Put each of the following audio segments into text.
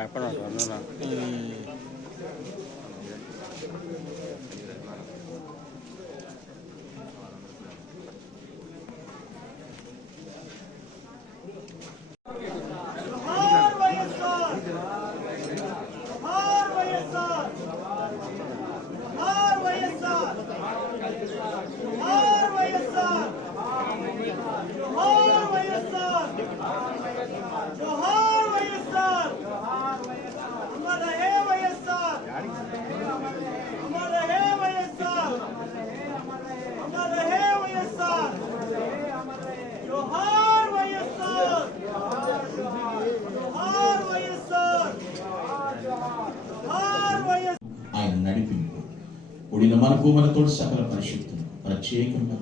apa nak? ఆయన నడిపింపు కూడిన మనకు మనతోడు సకల పరిశుద్ధులు ప్రత్యేకంగా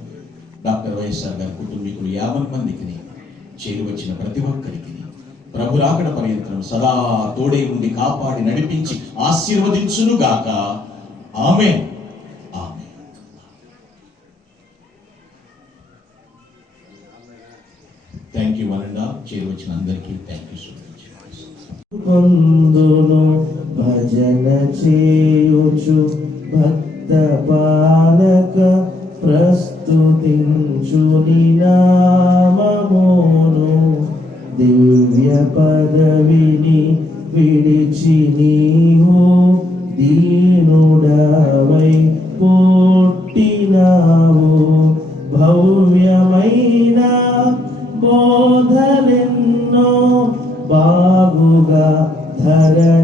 డాక్టర్ వైఎస్ఆర్ గారి కుటుంబీకులు 50 మందికి చేరి వచ్చిన ప్రతి ఒక్కరికి ప్రభు రాకడ పర్యంతం సదా తోడే ఉండి కాపాడి నడిపించి ఆశీర్వదించును గాక. ఆమేన్. ఆమేన్. థ్యాంక్ యూ వనండా. చేరి వచ్చిన అందరికీ థ్యాంక్ యూ సో మచ్. పొందును భజన చేయుచు భక్త పాలక ప్రస్తుతించు నీ నామమును దివ్య పదవిని విడిచి నీవు దీనుడవై పుట్టినావు భవ్యమైన బోధలెన్నో బాగుగా ధరనేర్పినావు.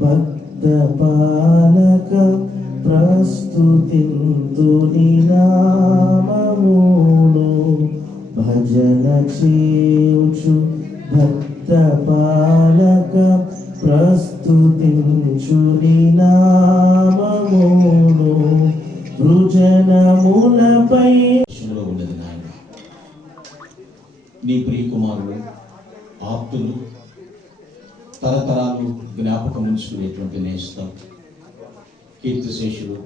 భక్త పాలక ప్రస్తుతింతు నీ నామమును భజన చేయుచు భక్త పాలక ప్రస్తుతించు నీ నామమును భుజనములపై ఉన్నది నాయన. నీ ప్రియ కుమారుడు ఆప్తులు తరతరాలు జ్ఞాపకం ఉంచుకునేటువంటి నేస్తం కీర్తిశేషుడు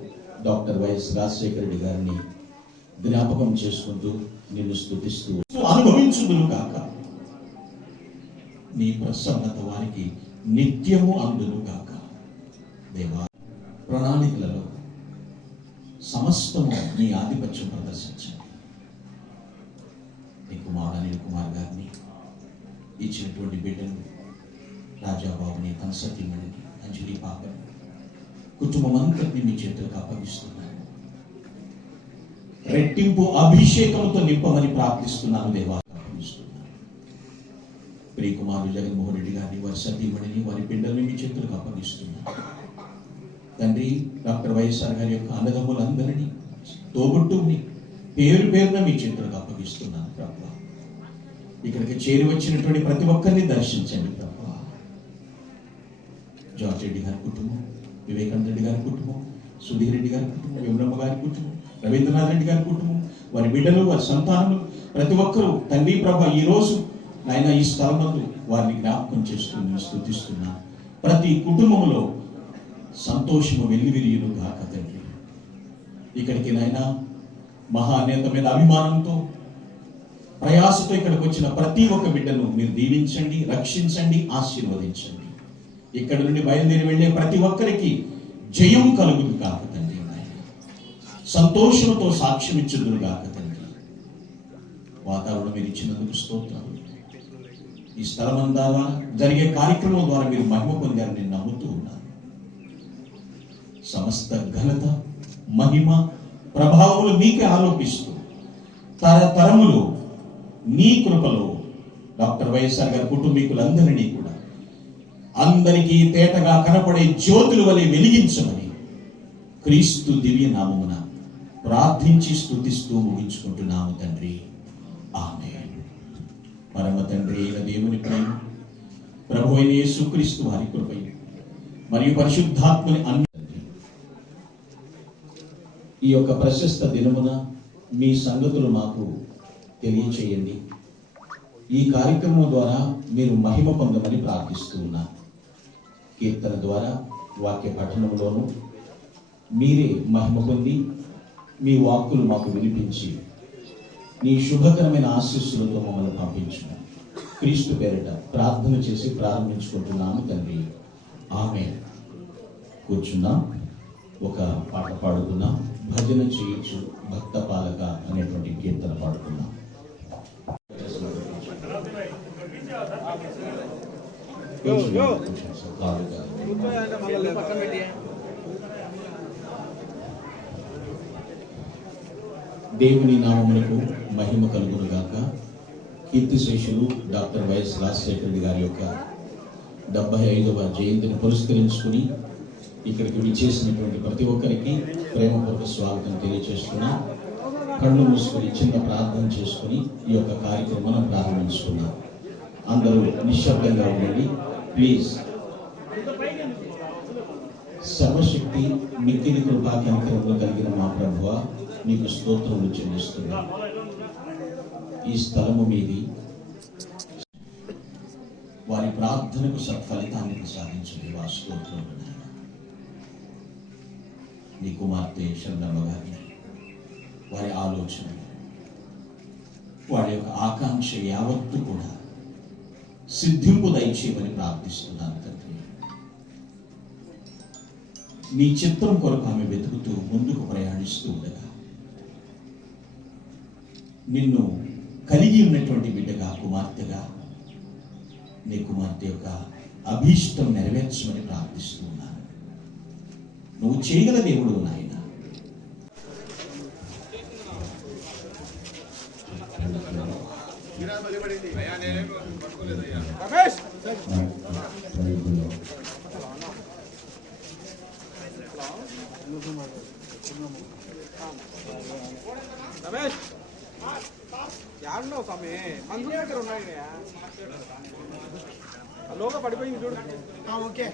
డాక్టర్ వైఎస్ రాజశేఖర రెడ్డి గారిని జ్ఞాపకం చేసుకుంటూ నిన్ను స్తుతిస్తూ అనుభవించుదును కాక. నీ ప్రసన్నత వారికి నిత్యము అందును కాక. దేవా, ప్రణాళికలలో సమస్తము నీ ఆధిపత్యం ప్రదర్శించండి. నీ కుమారుడు అనిల్ కుమార్ గారిని ఇచ్చినటువంటి బిడ్డను రాజాబాబుని కన్సర్టిమణిని అంజలి పాపని కుటుంబం అంతటిని మీ చేతులకు అప్పగిస్తున్నాను. రెట్టింపు అభిషేకంతో నింపమని ప్రార్థిస్తున్నాను దేవా. అప్పగిస్తున్నాను. ప్రియ కుమారుడు జగన్మోహన్ రెడ్డి గారిని వారి సతీమణిని వారి బిడ్డల్ని మీ చేతులకు అప్పగిస్తున్నాను. తండ్రి డాక్టర్ వైఎస్ఆర్ గారి యొక్క అన్నదమ్ములందరినీ తోబుట్టుని పేరు పేరున మీ చేతులకు అప్పగిస్తున్నాను ప్రభు. ఇక్కడికి చేరి వచ్చినటువంటి ప్రతి ఒక్కరిని దర్శించండి ప్రభు. జార్జ్ రెడ్డి గారి కుటుంబం, వివేకానంద రెడ్డి గారి కుటుంబం, సుధీర్ రెడ్డి గారి కుటుంబం, విమలమ్మ గారి కుటుంబం, రవీంద్రనాథ్ రెడ్డి గారి కుటుంబం, వారి బిడ్డలు, వారి సంతానములు, ప్రతి ఒక్కరూ తండ్రి ప్రభ ఈరోజు నాయన ఈ స్థలమందు వారిని జ్ఞాపకం చేస్తూ స్తుతిస్తున్నాను. ప్రతి కుటుంబంలో సంతోషము వెల్లివిరియును గాక తండ్రి. ఇక్కడికి నాయన మహానేత మీద అభిమానంతో ప్రయాసతో ఇక్కడికి వచ్చిన ప్రతి ఒక్క బిడ్డను మీరు దీవించండి, రక్షించండి, ఆశీర్వదించండి. ఇక్కడ నుండి బయలుదేరి వెళ్ళే ప్రతి ఒక్కరికి జయం కలుగును కాక తండ్రి. సంతోషంతో సాక్ష్యం ఇచ్చుదురు గాక తండ్రి. వాతావరణం మీరు ఇచ్చినందుకు స్తోత్రాలు. ఈ స్థలం ద్వారా జరిగే కార్యక్రమం ద్వారా మీరు మహిమ పొందారని నేను నమ్ముతూ ఉన్నాను. సమస్త ఘనత, మహిమ, ప్రభావములు మీకే ఆరోపిస్తూ తరతరములు నీ కృపలో డాక్టర్ వైఎస్ఆర్ గారి కుటుంబీకులందరినీ కూడా అందరికీ తేటగా కనపడే జ్యోతుల వలె వెలిగించమని క్రీస్తు దివ్య నామమున ప్రార్థించి స్తుతిస్తూ ముగించుకుంటున్నాము తండ్రి. ఆమేన్. పరమ తండ్రి అయిన దేవుని ప్రేమ, ప్రభు అయిన యేసుక్రీస్తు వారి కృపయు మరియు పరిశుద్ధాత్మని ఈ యొక్క ప్రశస్త దినమున మీ సంగతులు మాకు తెలియచేయండి. ఈ కార్యక్రమం ద్వారా మీరు మహిమ పొందమని ప్రార్థిస్తూ ఉన్నారు. కీర్తన ద్వారా, వాక్య పఠనంలోనూ మీరే మహిమ పొంది మీ వాక్కులు మాకు వినిపించి నీ శుభకరమైన ఆశీస్సులతో మమ్మల్ని పంపించున్నాం. క్రీస్తు పేరిట ప్రార్థన చేసి ప్రారంభించుకుంటున్నాము తండ్రి. ఆమేన్. కూర్చున్నాం. ఒక పాట పాడుకున్నాం. భజన చేయొచ్చు భక్త పాలక అనేటువంటి కీర్తన పాడుకున్నాం. దేవుని నామమునకు మహిమ కలుగును గాక. కీర్తిశేషులు డాక్టర్ వైఎస్ రాజశేఖర రెడ్డి గారి యొక్క 75వ జయంతిని పురస్కరించుకుని ఇక్కడికి విచ్చేసినటువంటి ప్రతి ఒక్కరికి ప్రేమపూర్వక స్వాగతం తెలియజేస్తున్నా. కళ్ళు మూసుకొని చిన్న ప్రార్థన చేసుకుని ఈ యొక్క కార్యక్రమాన్ని ప్రారంభించుకున్నాం. అందరూ నిశ్శబ్దంగా ఉండండి ప్లీజ్. సర్వశక్తి మిక్కిలి కృపా కనికరములు కలిగిన మా ప్రభువా, మీకు స్తోత్రములు చెల్లిస్తున్నా. ఈ స్థలము మీది. వారి ప్రార్థనకు సత్ఫలితాన్ని ప్రసాదించు దేవా, స్తోత్రములు. నీ కుమార్తె శరణమ్మ గారిని, వారి ఆలోచన, వారి యొక్క ఆకాంక్ష యావత్తు కూడా సిద్ధింపు దయచేయమని ప్రార్థిస్తున్నాను తండ్రి. నీ చిత్తం కొరకు ఆమె వెతుకుతూ ముందుకు ప్రయాణిస్తూ ఉండగా నిన్ను కలిగి ఉన్నటువంటి బిడ్డగా, కుమార్తెగా నీ కుమార్తె యొక్క అభీష్టం నెరవేర్చమని ప్రార్థిస్తూ ఉన్నాను. నువ్వు చేయగల దేవుడు నాయన. లోగా పడిపోయింది చూడు. Okay.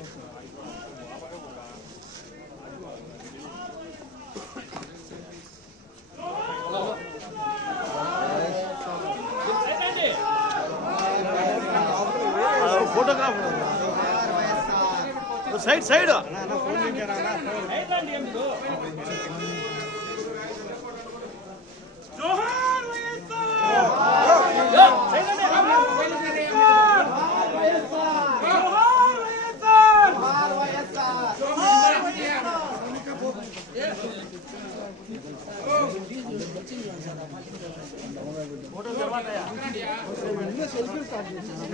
Photographer side side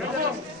photo